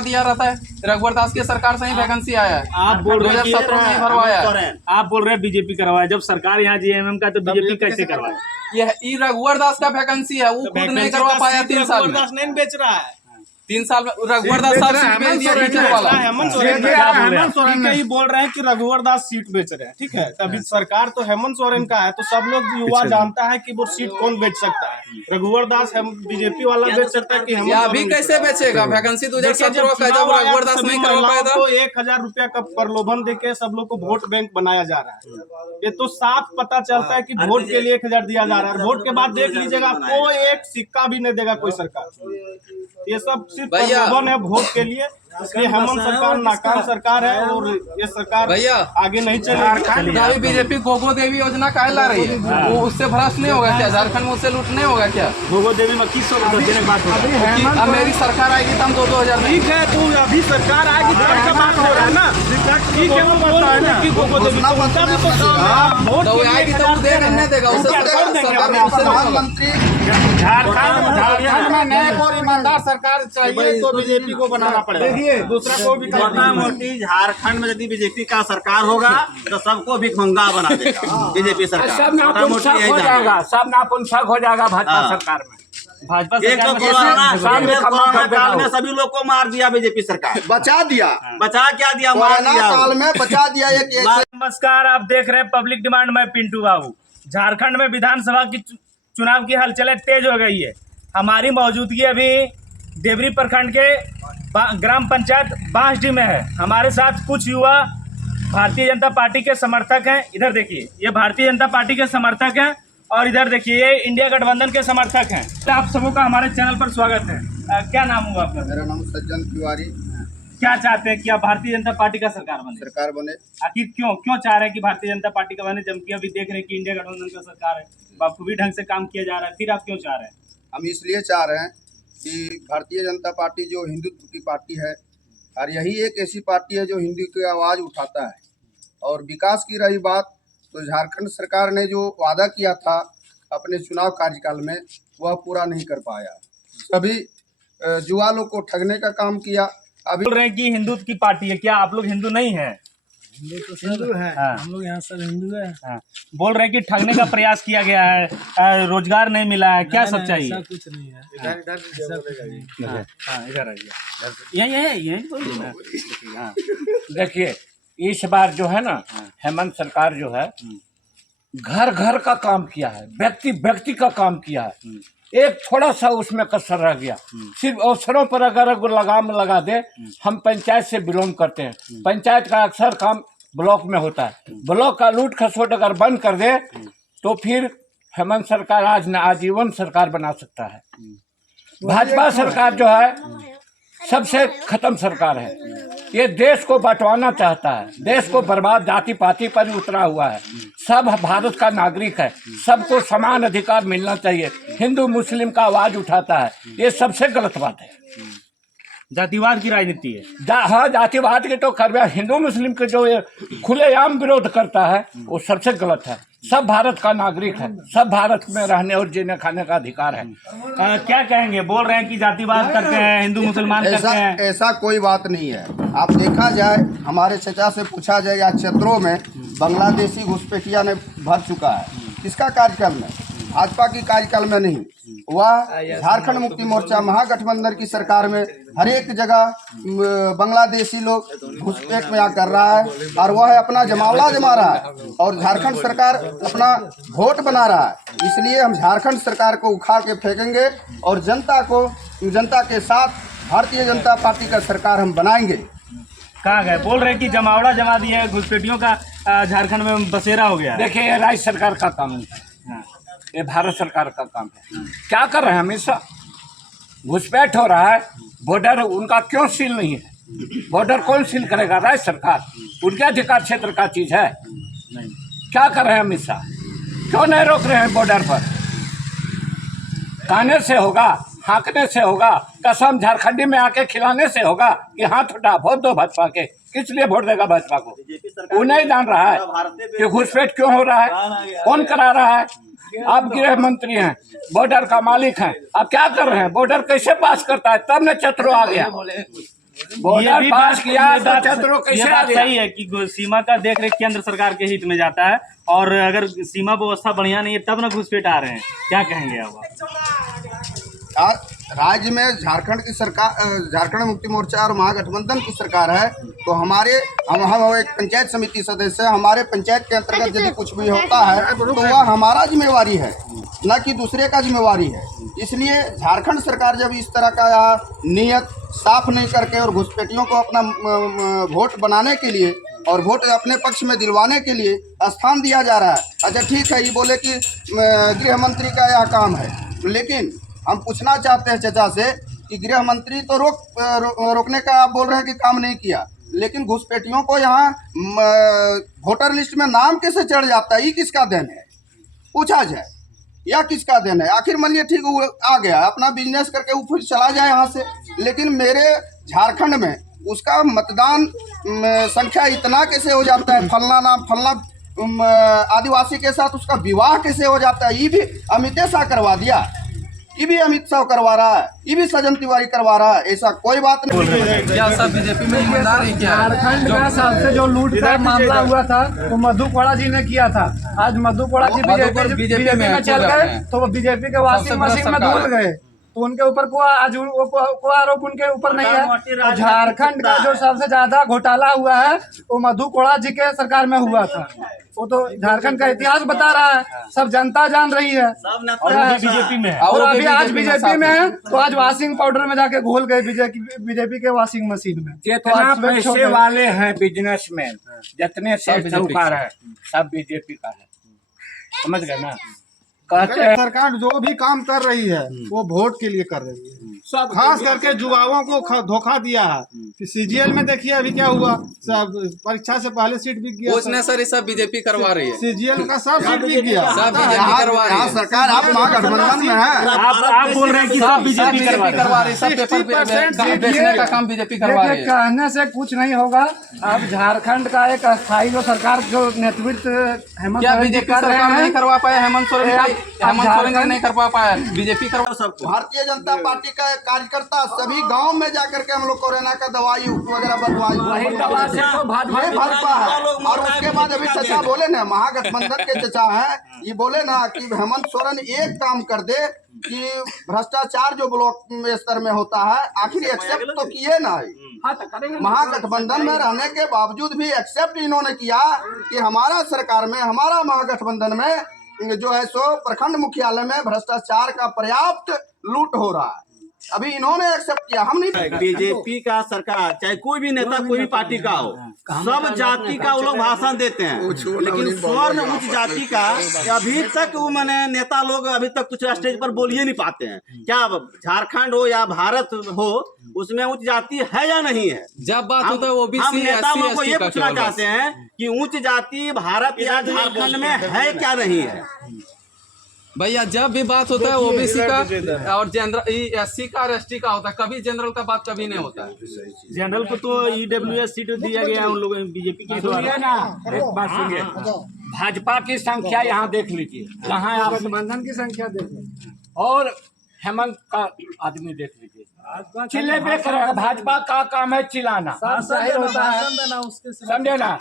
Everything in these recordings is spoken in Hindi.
दिया रहता है। रघुवर दास की सरकार से ही वैकेंसी आया है। आप बोल रहे हैं 2017 में भरवाया है। आप बोल रहे हैं बीजेपी करवाया, जब सरकार यहाँ जीएमएम का तो बीजेपी कैसे करवाया? ये रघुवर दास का वैकेंसी है, वो खुद नहीं करवा पाया 3 साल में। नहीं बेच रहा है 3 साल में रघुवर दास साहब सीट बेच दिया टीचर वाला। हेमंत सोरेन ही बोल रहे हैं कि रघुवर दास सीट बेच रहे हैं। ठीक है, तभी सरकार तो हेमंत सोरेन का है, तो सब लोग युवा जानता है कि वो सीट कौन बेच सकता है। रघुवर दास बीजेपी वाला बेच सकता है कि हेमंत अभी कैसे बेचेगा? वैकेंसी 2017 का जब रघुवर दास नहीं करवा पाया था। 1000 रुपया का प्रलोभन देके सब लोग को वोट बैंक बनाया जा रहा है। ये तो साफ पता चलता है कि वोट के लिए 1000 दिया जा रहा है। वोट के बाद देख लीजिएगा, आपको एक सिक्का भी नहीं देगा कोई सरकार। ये सब सिर्फ प्रलोभन है वोट के लिए। इसलिए हेमंत सरकार नाकाम सरकार है और ये सरकार भैया आगे नहीं चलेगी। बीजेपी गोगो देवी योजना का ला रही है, वो उससे भ्रष्ट नहीं होगा क्या? झारखंड में उससे लूट नहीं होगा क्या? गोगो देवी में 2100 देने की बात हो रही है। अब मेरी सरकार आएगी तो हम 2-2000 ठीक है, तो अभी सरकार आएगी तो बात हो रहा है ना। ठीक है, वो बोल रहे हैं कि गोगो देवी तो उनका भी तो आएगी तो दे नहीं देगा उससे प्रधानमंत्री झारखंड में नए और ईमानदार सरकार चाहिए तो बीजेपी को बनाना पड़ेगा। देखिए दूसरा को भी छोटा मोटी झारखंड में यदि बीजेपी का सरकार होगा तो सबको भिखमंगा बना देगा बीजेपी सरकार। सब नापुंसक हो जाएगा, सब नापुंसक हो जाएगा भाजपा सरकार में। भाजपा एक तो कोरोना काल में सभी लोग को मार दिया बीजेपी सरकार, बचा दिया। बचा क्या दिया? मार कोरोना दिया। काल में बचा दिया। एक नमस्कार, आप देख रहे हैं पब्लिक डिमांड में पिंटू बाबू। झारखंड में विधानसभा की चुनाव की हलचलें तेज हो गई है। हमारी मौजूदगी अभी देवरी प्रखंड के ग्राम पंचायत बांसडी में है। हमारे साथ कुछ युवा भारतीय जनता पार्टी के समर्थक हैं। इधर देखिए, ये भारतीय जनता पार्टी के समर्थक हैं और इधर देखिए ये इंडिया गठबंधन के समर्थक हैं। तो आप सबों का हमारे चैनल पर स्वागत है। क्या नाम हुआ आपका? मेरा नाम सज्जन तिवारी। क्या चाहते हैं कि आप भारतीय जनता पार्टी का सरकार बने? आखिर क्यों चाह रहे हैं कि भारतीय जनता पार्टी का बने, जबकि अभी देख रहे हैं कि इंडिया गठबंधन का सरकार है, बखूबी ढंग से काम किया जा रहा है, फिर आप क्यों चाह रहे हैं? हम इसलिए चाह रहे हैं कि भारतीय जनता पार्टी जो हिंदुत्व की पार्टी है और यही एक ऐसी पार्टी है जो हिंदू की आवाज़ उठाता है। और विकास की रही बात, तो झारखंड सरकार ने जो वादा किया था अपने चुनाव कार्यकाल में वह पूरा नहीं कर पाया। सभी युवा लोग को ठगने का काम किया। अभी बोल रहे हैं कि हिंदुत्व की पार्टी है, क्या आप लोग हिंदू नहीं है? हिंदू है। हाँ। हम लोग यहाँ सब हिंदू है। हाँ। बोल रहे हैं कि ठगने का प्रयास किया गया है, रोजगार नहीं मिला है, क्या सच्चाई है? कुछ नहीं है। इधर आइए, यही बोलिए। हाँ। देखिए इस बार जो है ना हेमंत सरकार जो है घर घर का काम किया है, व्यक्ति व्यक्ति का काम किया है। एक थोड़ा सा उसमें कसर रह गया। सिर्फ अवसरों पर अगर लगाम लगा दे। हम पंचायत से बिलोंग करते हैं। पंचायत का अक्सर काम ब्लॉक में होता है। ब्लॉक का लूट खसोट अगर बंद कर दे तो फिर हेमंत सरकार आज न आजीवन सरकार बना सकता है। भाजपा सरकार जो है सबसे खत्म सरकार है। ये देश को बंटवाना चाहता है, देश को बर्बाद जाति पाति पर उतरा हुआ है। सब भारत का नागरिक है, सबको समान अधिकार मिलना चाहिए। हिंदू मुस्लिम का आवाज उठाता है, ये सबसे गलत बात है। जातिवाद की राजनीति है। हाँ, जातिवाद के तो कर, हिंदू मुस्लिम के जो खुलेआम विरोध करता है वो सबसे गलत है। सब भारत का नागरिक है, सब भारत में रहने और जीने खाने का अधिकार है। क्या कहेंगे? बोल रहे हैं कि जातिवाद करते हैं, हिंदू मुसलमान करते हैं। ऐसा कोई बात नहीं है। आप देखा जाए, हमारे चचा से पूछा जाए, या क्षेत्रों में बांग्लादेशी घुसपैठिया ने भर चुका है। किसका कार्यकाल में? भाजपा की कार्यकाल में नहीं। वह झारखंड मुक्ति मोर्चा महागठबंधन की सरकार में हर एक जगह बांग्लादेशी लोग घुसपैठ में कर रहा है और वह अपना जमावड़ा जमा रहा है और झारखंड सरकार अपना वोट बना रहा है। इसलिए हम झारखंड सरकार को उखाड़ के फेंकेंगे और जनता के साथ भारतीय जनता पार्टी का सरकार हम बनाएंगे। कहाँ गए? बोल रहे हैं कि जमावड़ा जमा दिया है, घुसपैठियों का झारखंड में बसेरा हो गया। देखिए ये राज्य सरकार का काम है, ये भारत सरकार का काम है। क्या कर रहे हैं? हमेशा घुसपैठ हो रहा है। बॉर्डर उनका क्यों सील नहीं है? बॉर्डर कौन सील करेगा? राज्य सरकार। उनके अधिकार क्षेत्र का चीज है। क्या कर रहे हैं हमेशा? क्यों नहीं रोक रहे हैं बॉर्डर पर? कहने से होगा, हाँकने से होगा, कसम झारखंडी में आके खिलाने से होगा कि हाथ उठा वोट दो भाजपा के। किस लिए वोट देगा भाजपा को? वो नहीं जान रहा है कि घुसपैठ क्यों हो रहा है, कौन करा रहा है। आप गृह मंत्री हैं, बॉर्डर का मालिक हैं, आप क्या कर रहे हैं? बॉर्डर कैसे पास करता है? तब न चतरो आ गया। बॉर्डर पास किया तो चतुरों ये कैसे आ बात गया? सही है कि सीमा का देख रेख केंद्र सरकार के हित में जाता है, और अगर सीमा व्यवस्था बढ़िया नहीं है तब ना घुसपैठ आ रहे हैं। क्या कहेंगे आप? राज्य में झारखंड की सरकार, झारखंड मुक्ति मोर्चा और महागठबंधन की सरकार है, तो हम एक पंचायत समिति सदस्य, हमारे पंचायत के अंतर्गत यदि कुछ भी होता है तो वह हमारा जिम्मेवारी है, न कि दूसरे का जिम्मेवारी है। इसलिए झारखंड सरकार जब इस तरह का नियत साफ नहीं करके और घुसपैठियों को अपना वोट बनाने के लिए और वोट अपने पक्ष में दिलवाने के लिए स्थान दिया जा रहा है। अच्छा ठीक है, ये बोले कि गृह मंत्री का यह काम है, लेकिन हम पूछना चाहते हैं चचा से कि गृह मंत्री तो रोकने का आप बोल रहे हैं कि काम नहीं किया, लेकिन घुसपैठियों को यहाँ वोटर लिस्ट में नाम कैसे चढ़ जाता है, ये किसका देन है? पूछा जाए, या किसका देन है? आखिर मानिए ठीक वो आ गया अपना बिजनेस करके वो फिर चला जाए यहाँ से, लेकिन मेरे झारखंड में उसका मतदान संख्या इतना कैसे हो जाता है, फलना नाम फलना आदिवासी के साथ उसका विवाह कैसे हो जाता है, ये भी अमित शाह करवा दिया, ये भी अमित शाह करवा रहा है, ये भी सजन तिवारी करवा रहा है। ऐसा कोई बात नहीं। क्या सब बीजेपी में ईमानदार है क्या? झारखंड का सबसे जो लूट का मामला हुआ था वो मधु कोड़ा जी ने किया था। आज मधु कोड़ा जी बीजेपी में चल गए तो वो बीजेपी के वॉशिंग मशीन में धुल गए, तो उनके ऊपर कोई आरोप उनके ऊपर नहीं है। और झारखंड का जो सबसे ज्यादा घोटाला हुआ है वो मधु कोड़ा जी के सरकार में हुआ था। वो तो झारखंड का इतिहास बता रहा है, सब जनता जान रही है। और बीजेपी में है, और अभी आज बीजेपी में है तो आज वॉशिंग पाउडर में जाके घोल गए बीजेपी के वॉशिंग मशीन में। जितना पैसे वाले हैं बिजनेसमैन, जितने साहूकार है, सब बीजेपी का है, समझ गए ना? कहते हैं सरकार जो भी काम कर रही है वो वोट के लिए कर रही है, खास करके युवाओं को धोखा दिया है। कि सीजीएल में देखिए अभी क्या हुआ, सब परीक्षा से पहले सीट बिक गया। कुछ नहीं सर, ये सब बीजेपी करवा रही है, सीजीएल का सब सीट बिक गया। सब बीजेपी करवा रही है। सरकार आप महागठबंधन में है, आप बोल रहे हैं कि सब बीजेपी करवा रही है, सब पेपर बेचने का काम बीजेपी करवा रही है। कहने से कुछ नहीं होगा। अब झारखंड का एक अस्थायी जो सरकार जो नेतृत्व हेमंत क्या सोरेन जी बीजेपी कर रहे सरकार नहीं हैं, करवा पाया? हेमंत सोरेन नहीं कर पाया, बीजेपी करवा सब। भारतीय जनता पार्टी का कार्यकर्ता सभी गांव में जाकर के हम लोग कोरोना का दवाई वगैरह भाजपा है। और उसके बाद अभी चचा बोले ना, महागठबंधन के चचा हैं, ये बोले ना कि हेमंत सोरेन एक काम कर दे कि भ्रष्टाचार जो ब्लॉक स्तर में होता है आखिर एक्सेप्ट तो किए ना। महागठबंधन में रहने के बावजूद भी एक्सेप्ट इन्होंने किया कि हमारा सरकार में, हमारा महागठबंधन में जो है सो प्रखंड मुख्यालय में भ्रष्टाचार का पर्याप्त लूट हो रहा है। अभी इन्होंने एक्सेप्ट किया, हम नहीं। बीजेपी का सरकार चाहे कोई भी नेता कोई भी पार्टी का हो, सब जाति का वो लोग भाषण देते हैं, लेकिन स्वर्ण उच्च जाति का अभी तक वो मैंने नेता लोग अभी तक कुछ स्टेज पर बोल ही नहीं पाते हैं। क्या झारखंड हो या भारत हो, उसमें उच्च जाति है या नहीं है? जब बात होता है ओबीसी, हम नेता लोगों को ये पूछना चाहते हैं कि उच्च जाति भारत या झारखंड में है क्या नहीं है? भैया जब भी बात होता है ओबीसी का और जनरल एससी का और एसटी का होता है, कभी जनरल का बात कभी नहीं होता है। जनरल को तो ईडब्ल्यूएस सीट दिया गया है उन लोगों बीजेपी के द्वारा ना, एक बात सुनिए, भाजपा की संख्या यहाँ देख लीजिए, यहाँ आप गठबंधन की संख्या देखिए और हेमंत का आदमी देख लीजिए, चिल्ले पे करेगा। भाजपा का काम है चिल्लाना, जाहिर होता है। समझे ना?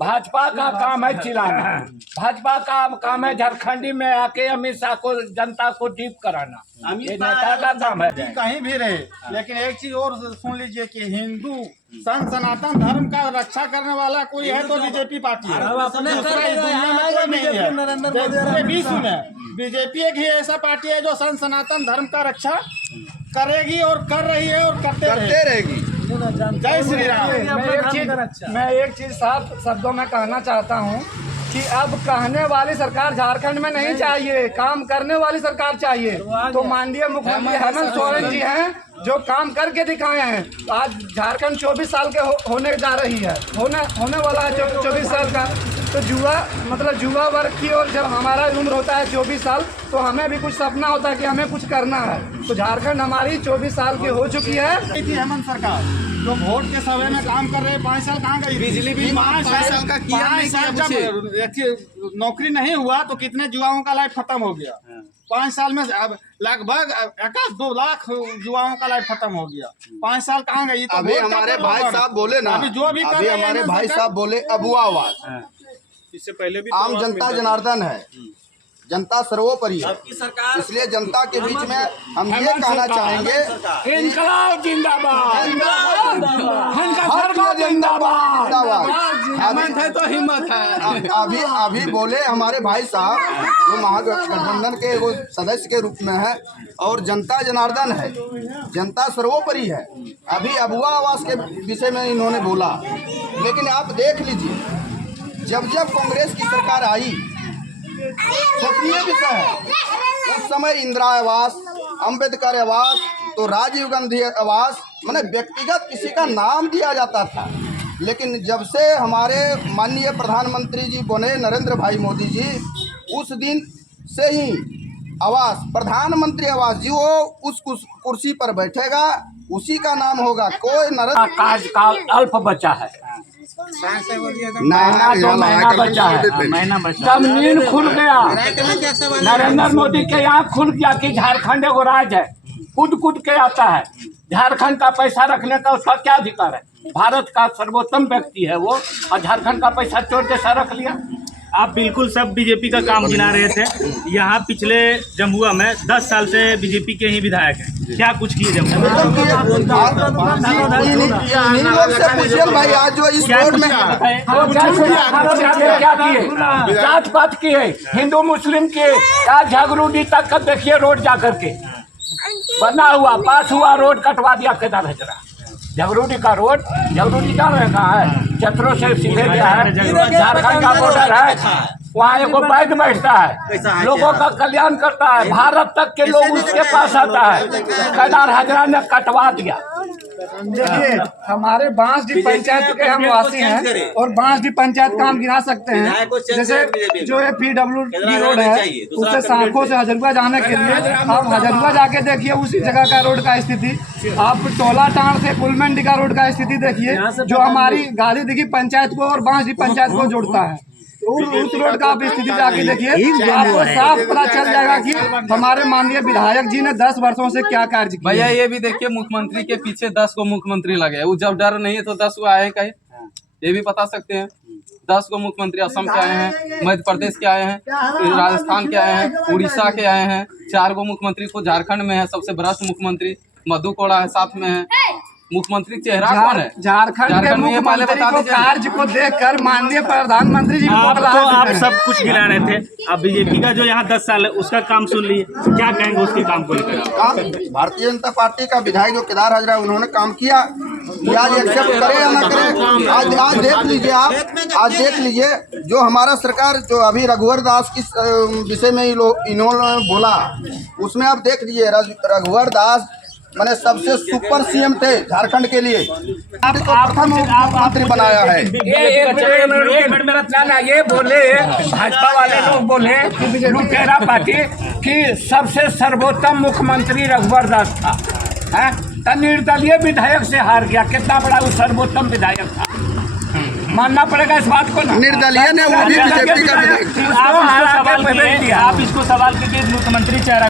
भाजपा का काम है चिल्लाना, भाजपा का काम है झारखंडी में आके अमित शाह को, जनता को डीप कराना, ये नेता का काम है। कहीं भी रहे, लेकिन एक चीज और सुन लीजिए कि हिंदू सनातन धर्म का रक्षा करने वाला कोई है तो बीजेपी पार्टी है। दूसरा इस दुनिया में कोई नहीं है। पूरे विश्व में बीजेपी एक ही ऐसा पार्टी है जो सनातन धर्म का रक्षा करेगी और कर रही है और करते रहेगी। जय श्री राम। मैं एक चीज साफ शब्दों में कहना चाहता हूँ कि अब कहने वाली सरकार झारखंड में नहीं चाहिए, काम करने वाली सरकार चाहिए। तो माननीय मुख्यमंत्री हेमंत सोरेन जी हैं जो काम करके दिखाए हैं। आज झारखंड 24 साल के होने जा रही है, होने वाला है 24 साल का। तो युवा वर्ग की, और जब हमारा उम्र होता है 24 साल, तो हमें भी कुछ सपना होता है कि हमें कुछ करना है। तो झारखंड हमारी 24 साल की हो चुकी है। थी हेमंत सरकार जो वोट के समय में काम कर रहे 5 साल कहाँ गई? बिजली भी 5 साल का किया नहीं किया जब देखिए नौकरी नहीं हुआ तो कितने युवाओं का लाइफ खत्म हो गया। 5 साल में अब लगभग 1-2 लाख युवाओं का लाइफ खत्म हो गया। 5 साल कहाँ गई? तो अभी हमारे भाई साहब बोले ना, अभी जो भी कर अभी रहे हैं हमारे ना भाई सरकार- साहब बोले अबुआ आवाज। इससे पहले भी आम जनता जनार्दन है, जनता सर्वोपरि है, इसलिए जनता के बीच में हम ये कहना चाहेंगे, इनकलाब जिंदाबाद, जिंदाबाद। हिम्मत है तो हिम्मत है। अभी बोले हमारे भाई साहब जो महागठबंधन के वो सदस्य के रूप में है, और जनता जनार्दन है, जनता सर्वोपरि है। अभी अबुआ आवास के विषय में इन्होंने बोला, लेकिन आप देख लीजिए जब कांग्रेस की सरकार आई, क्षत्रिय विषय है, उस समय इंदिरा आवास, अंबेडकर आवास, तो राजीव गांधी आवास, माने व्यक्तिगत किसी का नाम दिया जाता था। लेकिन जब से हमारे माननीय प्रधानमंत्री जी बने नरेंद्र भाई मोदी जी, उस दिन से ही आवास, प्रधानमंत्री आवास, जो उस कुर्सी पर बैठेगा उसी का नाम होगा। कोई नरेंद्र कार्यकाल अल्प बचा है, महीना 2 महीना बचा है, तब नींद खुल गया। नरेंद्र मोदी के यहाँ खुल गया कि झारखंड एगो राज्य है, कूद के आता है। झारखंड का पैसा रखने का उसका क्या अधिकार है? भारत का सर्वोत्तम व्यक्ति है वो, और झारखंड का पैसा चोर जैसा रख लिया। आप बिल्कुल सब बीजेपी का काम गिना रहे थे। यहाँ पिछले जमुआ में 10 साल से बीजेपी के ही विधायक हैं, क्या कुछ किए जमुआ? भाई आज जो इस रोड में क्या किए? जात पात की है, हिंदू मुस्लिम के, क्या झगड़ूडी तक का देखिए रोड जा करके बना हुआ, पास हुआ, रोड कटवा दिया केदार हजरा। झगड़ूडी का रोड, झगड़ूडी जान रहे कहाँ है? चत्रों से सीधे गया है, झारखंड का बॉर्डर है, वहाँ एगो वैद्य बैठता है, लोगों का कल्याण करता है, भारत तक के लोग उसके पास आता है। केदार हजरा ने कटवा दिया। देखिए हमारे बांसडी पंचायत के हम वासी हैं, और बांसडी पंचायत का हम गिना सकते हैं। जैसे जो ये PWD रोड है, उससे सांखों से हजरपुरा जाने के लिए आप हजरपुरा जाके देखिए उसी जगह का रोड का स्थिति। आप टोला टाण से पुलमंडी का रोड का स्थिति देखिए, जो हमारी गाड़ी दिखी पंचायत को और बांसडी पंचायत को जोड़ता है। उस रोड का आप स्थिति जाके देखिए, आपको साफ पता चल जाएगा कि हमारे माननीय विधायक जी ने 10 वर्षों से क्या कार्य किया। भैया ये भी देखिए, मुख्यमंत्री के पीछे 10 को मुख्यमंत्री लगे। वो जब डर नहीं है तो 10 को आए कहीं, ये भी बता सकते हैं। 10 को मुख्यमंत्री असम के आए हैं, मध्य प्रदेश के आए हैं, राजस्थान के आए हैं, उड़ीसा के आए हैं। 4 को मुख्यमंत्री को झारखंड में है, सबसे भ्रष्ट मुख्यमंत्री मधु कोड़ा है, साथ में है। मुख्यमंत्री चेहरा कौन है? झारखंड के मुख्यमंत्री को कार्य को देखकर माननीय प्रधानमंत्री जी आप सब कुछ गिना रहे थे। अब बीजेपी का जो यहाँ 10 साल है उसका काम सुन लिए, क्या कहेंगे उसके काम को लेकर? भारतीय जनता पार्टी का विधायक जो केदार हजरा, उन्होंने काम किया, आज एक्सेप्ट करे या ना करे, आज देख लीजिए आप, आज देख लीजिए जो हमारा सरकार जो अभी रघुवर दास की विषय में इन्होंने बोला, उसमें आप देख लीजिए रघुवर दास मैंने सबसे सुपर CM थे झारखंड के लिए, प्रथम मुख्यमंत्री बनाया है। ये बोले भाजपा वाले लोग बोले लुटेरा पार्टी कि सबसे सर्वोत्तम मुख्यमंत्री रघुवर दास था, है तो निर्दलीय विधायक से हार गया। कितना बड़ा वो सर्वोत्तम विधायक था, मानना पड़ेगा इस बात को। निर्दलीय ने वो भी बीजेपी का विधायक। आप इसको सवाल कीजिए, मुख्यमंत्री चेहरा